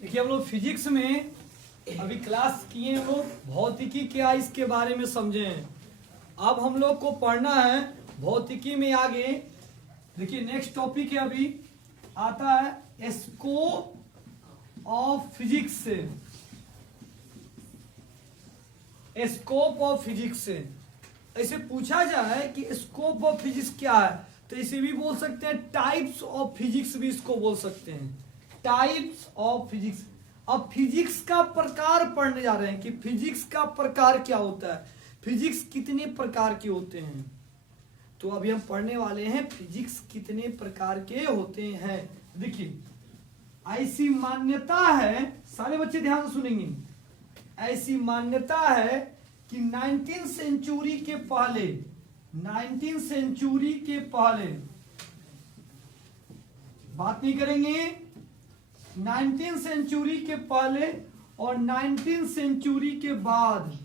देखिए हम लोग फिजिक्स में अभी क्लास किए हैं, वो भौतिकी क्या इसके बारे में समझे हैं। अब हम लोग को पढ़ना है भौतिकी में आगे। देखिए नेक्स्ट टॉपिक है अभी आता है स्कोप ऑफ फिजिक्स से। स्कोप ऑफ फिजिक्स से ऐसे पूछा जाए कि स्कोप ऑफ फिजिक्स क्या है, तो इसे भी बोल सकते हैं टाइप्स ऑफ फिजिक्स भी इसको बोल सकते हैं, टाइप्स ऑफ फिजिक्स। अब फिजिक्स का प्रकार पढ़ने जा रहे हैं कि फिजिक्स का प्रकार क्या होता है, फिजिक्स कितने प्रकार के होते हैं। तो अभी हम पढ़ने वाले हैं फिजिक्स कितने प्रकार के होते हैं। देखिए ऐसी मान्यता है, सारे बच्चे ध्यान से सुनेंगे, ऐसी मान्यता है कि 19वीं सेंचुरी के पहले, 19वीं सेंचुरी के पहले बात नहीं करेंगे, 19वीं सेंचुरी के पहले और 19वीं सेंचुरी के बाद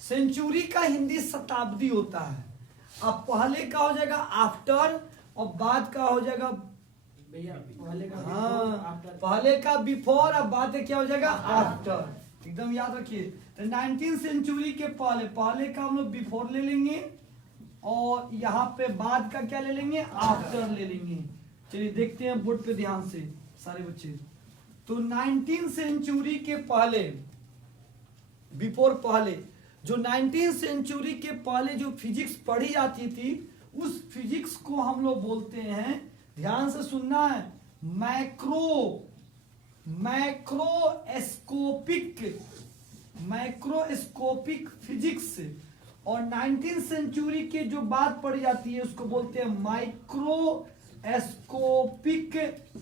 सेंचुरी का हिंदी शताब्दी होता है। अब पहले का हो जाएगा आफ्टर और बाद का हो जाएगा पहले का बिफोर और बाद में क्या हो जाएगा आफ्टर। एकदम याद रखिए। तो 19वीं सेंचुरी के पहले, पहले का हम लोग बिफोर ले लेंगे और यहाँ पे बाद का क्या ले लेंगे, आफ्टर ले लेंगे। चलिए देखते हैं बोर्ड पे ध्यान से सारे बच्चे। तो 19वीं सेंचुरी के पहले, बिफोर पहले, जो 19वीं सेंचुरी के पहले जो फिजिक्स पढ़ी जाती थी उस फिजिक्स को हम लोग बोलते हैं, ध्यान से सुनना है, मैक्रोस्कोपिक फिजिक्स। और 19वीं सेंचुरी के जो बात पढ़ी जाती है उसको बोलते हैं माइक्रोस्कोपिक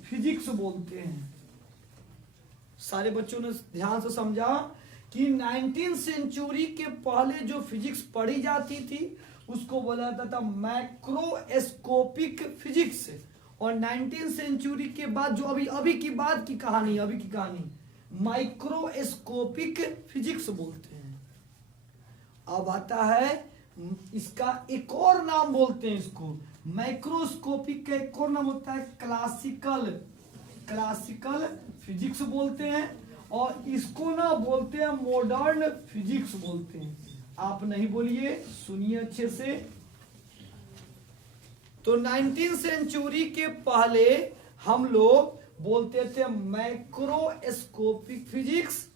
फिजिक्स बोलते हैं। सारे बच्चों ने ध्यान से समझा कि 19वीं सेंचुरी के पहले जो फिजिक्स पढ़ी जाती थी उसको बोला जाता था मैक्रोस्कोपिक फिजिक्स। और 19वीं सेंचुरी के बाद जो अभी की बात की कहानी, अभी की कहानी माइक्रोस्कोपिक फिजिक्स बोलते हैं। अब आता है इसका एक और नाम बोलते हैं, इसको माइक्रोस्कोपिक का एक और नाम होता है क्लासिकल फिजिक्स बोलते हैं। और इसको ना बोलते हैं मॉडर्न फिजिक्स बोलते हैं। आप नहीं बोलिए, सुनिए अच्छे से। तो 19वीं सेंचुरी के पहले हम लोग बोलते थे मैक्रोस्कोपिक फिजिक्स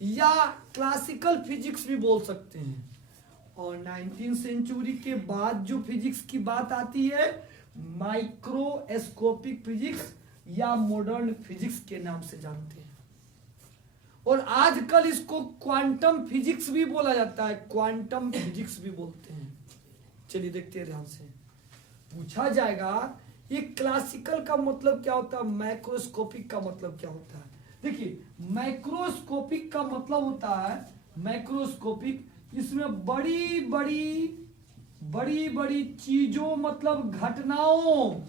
या क्लासिकल फिजिक्स भी बोल सकते हैं। और 19वीं सेंचुरी के बाद जो फिजिक्स की बात आती है माइक्रोस्कोपिक फिजिक्स या मॉडर्न फिजिक्स के नाम से जानते हैं। और आजकल इसको क्वांटम फिजिक्स भी बोला जाता है, क्वांटम फिजिक्स भी बोलते हैं। चलिए देखते हैं ध्यान से। पूछा जाएगा ये क्लासिकल का मतलब क्या होता है, मैक्रोस्कोपिक का मतलब क्या होता है। देखिए मैक्रोस्कोपिक का मतलब होता है, मैक्रोस्कोपिक इसमें बड़ी बड़ी चीजों मतलब घटनाओं,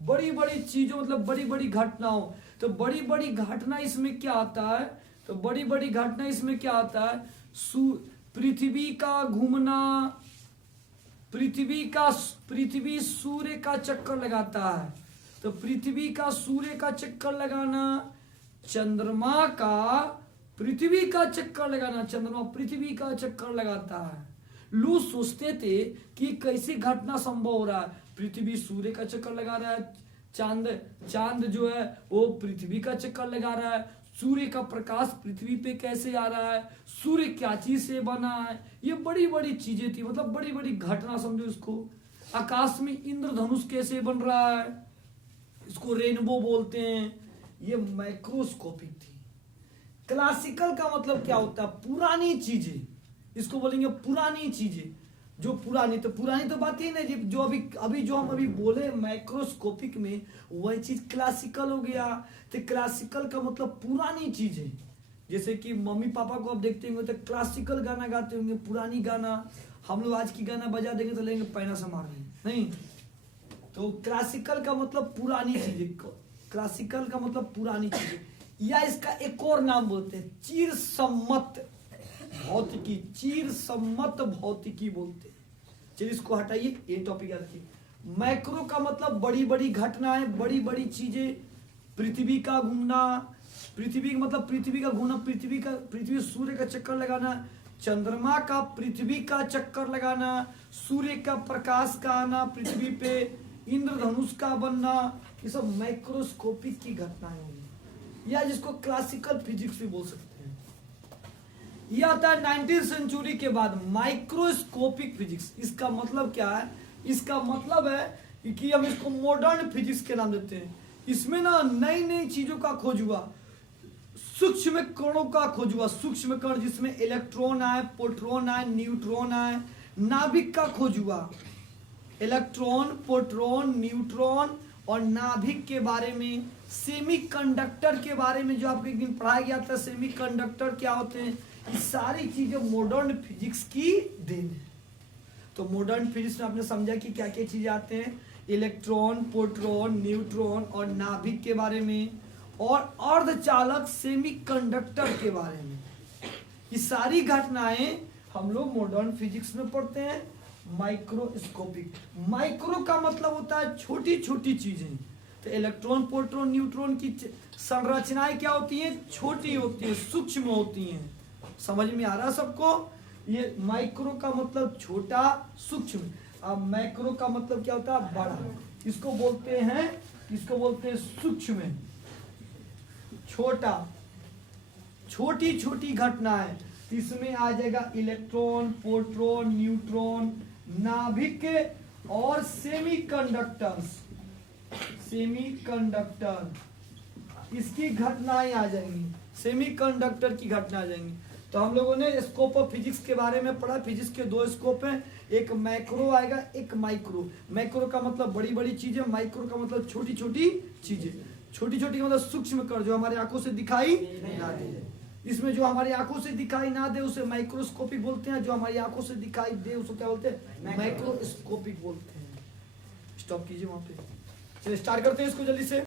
बड़ी बड़ी चीजों मतलब बड़ी बड़ी घटनाओं। तो बड़ी बड़ी घटना इसमें क्या आता है, तो बड़ी बड़ी घटना इसमें क्या आता है, पृथ्वी का घूमना, पृथ्वी सूर्य का चक्कर लगाता है, तो पृथ्वी का सूर्य का चक्कर लगाना, चंद्रमा का पृथ्वी का चक्कर लगाना, चंद्रमा पृथ्वी का चक्कर लगाता है। लोग सोचते थे कि कैसे घटना संभव हो रहा है, पृथ्वी सूर्य का चक्कर लगा रहा है, चांद जो है वो पृथ्वी का चक्कर लगा रहा है, सूर्य का प्रकाश पृथ्वी पे कैसे आ रहा है, सूर्य क्या चीज से बना है, ये बड़ी बड़ी चीजें थी, मतलब बड़ी बड़ी घटना समझो इसको। आकाश में इंद्रधनुष कैसे बन रहा है, इसको रेनबो बोलते हैं। ये माइक्रोस्कोपिक थी। क्लासिकल का मतलब क्या होता है, पुरानी चीजें, इसको बोलेंगे पुरानी चीजें, जो पुरानी। तो पुरानी तो बात ही नहीं, जो अभी जो हम बोले माइक्रोस्कोपिक में वही चीज क्लासिकल हो गया। तो क्लासिकल का मतलब पुरानी चीजें, जैसे कि मम्मी पापा को आप देखते होंगे तो क्लासिकल गाना गाते होंगे, पुरानी गाना। हम लोग आज की गाना बजा देंगे तो लेंगे पैना से मार देंगे, नहीं। तो क्लासिकल का मतलब पुरानी चीजें, क्लासिकल का मतलब पुरानी चीजें। या इसका एक और नाम बोलते हैं चिरसम्मत भौतिकी, चिरसम्मत भौतिकी बोलते हैं। चलिए इसको हटाइए, ये टॉपिक याद रखिए। मैक्रो का मतलब बड़ी बड़ी घटनाएं, बड़ी बड़ी चीजें, पृथ्वी का घूमना, पृथ्वी का मतलब पृथ्वी का घूमना, पृथ्वी सूर्य का चक्कर लगाना, चंद्रमा का पृथ्वी का चक्कर लगाना, सूर्य का प्रकाश का आना पृथ्वी पे, इंद्रधनुष का बनना, ये सब माइक्रोस्कोपिक की घटनाएं होंगी, या जिसको क्लासिकल फिजिक्स भी बोल सकते हैं। यह आता है 19वीं सेंचुरी के बाद माइक्रोस्कोपिक फिजिक्स। इसका मतलब क्या है? इसका मतलब है कि हम इसको मॉडर्न फिजिक्स के नाम देते हैं। इसमें ना नई नई चीजों का खोज हुआ, सूक्ष्म कणों का खोज हुआ, सूक्ष्म कण जिसमें इलेक्ट्रॉन आए, प्रोटॉन आए, न्यूट्रॉन आए, नाभिक का खोज हुआ। इलेक्ट्रॉन, प्रोटॉन, न्यूट्रॉन और नाभिक के बारे में, सेमीकंडक्टर के बारे में जो आपको एक दिन पढ़ाया गया था, सेमीकंडक्टर क्या होते हैं, ये सारी चीजें मॉडर्न फिजिक्स की देन है। तो मॉडर्न फिजिक्स में आपने समझा कि क्या क्या चीजें आते हैं, इलेक्ट्रॉन, प्रोटॉन, न्यूट्रॉन और नाभिक के बारे में, और अर्धचालक सेमीकंडक्टर के बारे में। ये सारी घटनाएं हम लोग मॉडर्न फिजिक्स में पढ़ते हैं। माइक्रोस्कोपिक, माइक्रो का मतलब होता है छोटी छोटी चीजें। तो इलेक्ट्रॉन, प्रोटॉन, न्यूट्रॉन की संरचनाएं क्या होती हैं? छोटी होती हैं, सूक्ष्म होती हैं। समझ में आ रहा सबको? ये माइक्रो का मतलब छोटा, सूक्ष्म। अब मैक्रो का मतलब क्या होता है? बड़ा। इसको बोलते हैं सूक्ष्म, छोटा, छोटी छोटी घटनाएं। इसमें आ जाएगा इलेक्ट्रॉन, प्रोटॉन, न्यूट्रॉन, नाभिक और सेमीकंडक्टर्स, सेमीकंडक्टर, इसकी घटनाएं आ जाएंगी, सेमीकंडक्टर की घटना आ जाएंगी। तो हम लोगों ने स्कोप ऑफ फिजिक्स के बारे में पढ़ा। फिजिक्स के दो स्कोप हैं, एक मैक्रो आएगा, एक माइक्रो। मैक्रो का मतलब बड़ी बड़ी चीजें, माइक्रो का मतलब छोटी छोटी चीजें। छोटी छोटी मतलब सूक्ष्म कण जो हमारी आंखों से दिखाई ना दे। इसमें जो हमारी आंखों से दिखाई ना दे उसे माइक्रोस्कोपिक बोलते हैं, जो हमारी आंखों से दिखाई दे उसको क्या बोलते हैं? माइक्रोस्कोपिक बोलते हैं। स्टॉप कीजिए वहां पे। चलिए स्टार्ट करते हैं इसको जल्दी से।